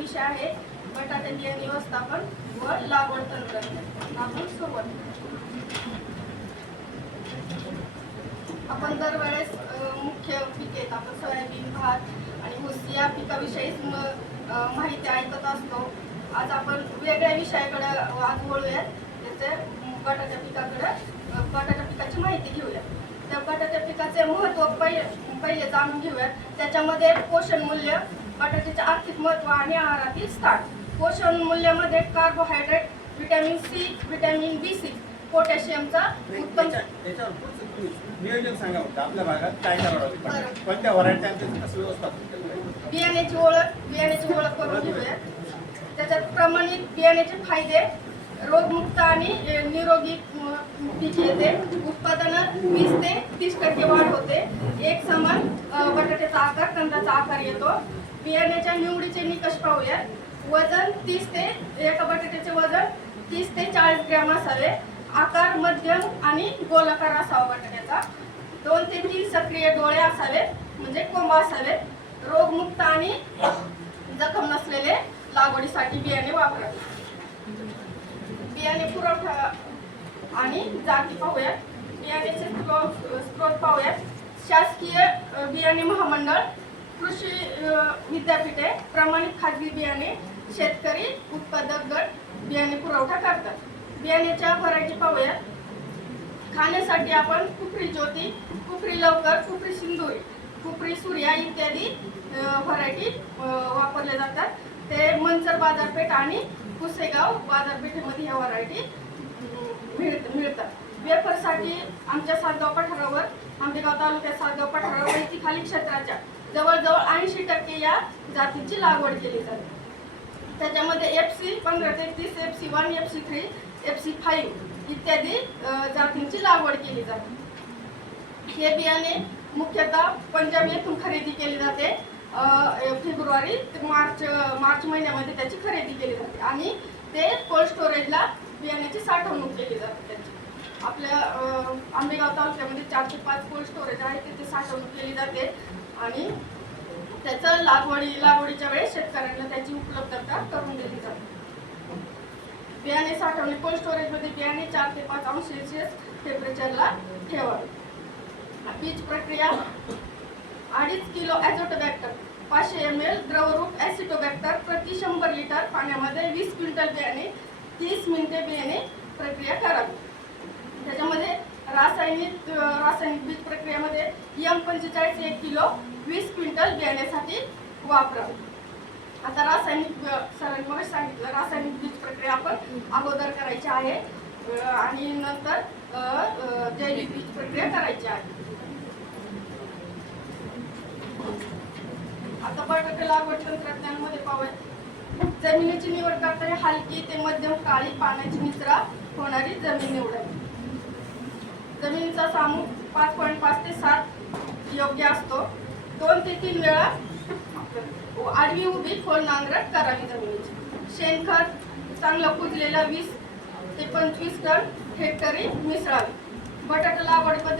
विषय आहे बटाटे बियाणे व्यवस्थापन व लागवड तंत्रज्ञान. आपण सुरुवात आपण दरवेळेस मुख्य पिके आपण सोयाबीन, भात आणि ऊस या पिकाविषयीच माहिती ऐकत असतो. आज आपण वेगळ्या विषयाकडे आज वळूयात. त्याचे बटाट्या पिकाची माहिती घेऊया. त्या बटाट्या पिकाचे महत्त्व पहिले जाणून घेऊयात. त्याच्यामध्ये पोषण मूल्य, बटाट्याचे आर्थिक महत्त्व आणि आहारातील स्थान. पोषण मूल्यामध्ये carbohydrate, vitamin C, vitamin B6, पोटॅशियमचा उत्तम नियोजन सांगा. आपल्या भागात काय करावं, कोणत्या व्हरायटी कसं व्यवस्थापन बियाण्याची ओळख करून घेऊया. त्याच्यात प्रमाणित बियाण्याचे फायदे, रोगमुक्त आणि निरोगी पीक येते, उत्पादनात 20 ते 30% वाढ होते, एक समान बटाट्याचा आकार, कंदाचा आकार येतो. बियाण्याच्या निवडीचे निकष पाहूया. वजन एका बटाट्याचे वजन 30 ते 40 ग्रॅम असावे. आकार मध्यम आणि गोलाकार असावा बटाट्याचा. 2 ते 3 सक्रिय डोळे असावे, म्हणजे कोंब असावे. रोगमुक्त आणि जखम नसलेले लागवडीसाठी बियाणे वापरावे. बियाणे पुरवठा आणि जाती पाहूया. बियाण्याचे स्त्रोत पाहूया. शासकीय बियाणे महामंडळ, कृषी विद्यापीठे, प्रमाणित खाजगी बियाणे, शेतकरी उत्पादक गट बियाणे पुरवठा करतात. बियाण्याच्या व्हरायटी पाहूया. खाण्यासाठी आपण कुफरी ज्योती, कुफरी लवकर, कुफरी सिंदुरी, कुफरी सूर्या इत्यादी व्हरायटी वापरल्या जातात. ते मंचर बाजारपेठ आणि पुसेगाव बाजारपेठेमध्ये ह्या व्हरायटी मिळतात. वेफरसाठी आमच्या सातगाव पठारावर, आंबेगाव तालुक्यात सातगाव पठारावर इथे खाली क्षेत्राच्या जवळजवळ 80% या जातीची लागवड केली जाते. त्याच्यामध्ये FC 1533, FC1, FC3, FC5 इत्यादी जातींची लागवड केली जाते. हे बियाणे मुख्यतः पंजाब येथून खरेदी केली जाते. फेब्रुवारी ते मार्च महिन्यामध्ये त्याची खरेदी केली जाते आणि ते कोल्ड स्टोरेजला बियाण्याची साठवणूक केली जाते. त्याची आपल्या आंबेगाव तालुक्यामध्ये 4 ते 5 कोल्ड स्टोरेज आहे, तिथे साठवणूक केली जाते आणि त्याचं लागवडीच्या वेळेस शेतकऱ्यांना त्याची उपलब्धता करून दिली जाते. बियाणे साठवणे कोल्ड स्टोरेजमध्ये बियाणे 4 ते 5 अंश सेल्सिअस टेम्परेचरला ठेवावे. बीज प्रक्रिया 2.5 किलो ॲझोटोबॅक्टर, 500 ml द्रवरूप ॲसिटोबॅक्टर प्रति 100 लिटर पाण्यामध्ये 20 क्विंटल बियाणे 30 मिनिटे बियाणे प्रक्रिया करावी. त्याच्यामध्ये रासायनिक बीज प्रक्रियेमध्ये M45 1 किलो 20 क्विंटल बियाण्यासाठी वापरावे. आता सरांनी मग सांगितलं रासायनिक बीज प्रक्रिया आपण अगोदर करायची आहे आणि नंतर जैविक बीज प्रक्रिया करायची आहे. आता बटाटे लागवड तंत्रज्ञानामध्ये पाहूया. जमिनीची निवड करताना हलकी ते मध्यम काळी पाण्याची निचरा होणारी जमीन निवडावी. जमिनीचा सामू 5.5 ते 7 योग्य असतो. 2 ते 3 वेळा आडवी उभी खोल नांगरट करावी जमिनीची. शेणखत चांगलं कुजलेलं 20 ते 25 टन हेक्टरी मिसळावी. बटाटा लागवड पद्धत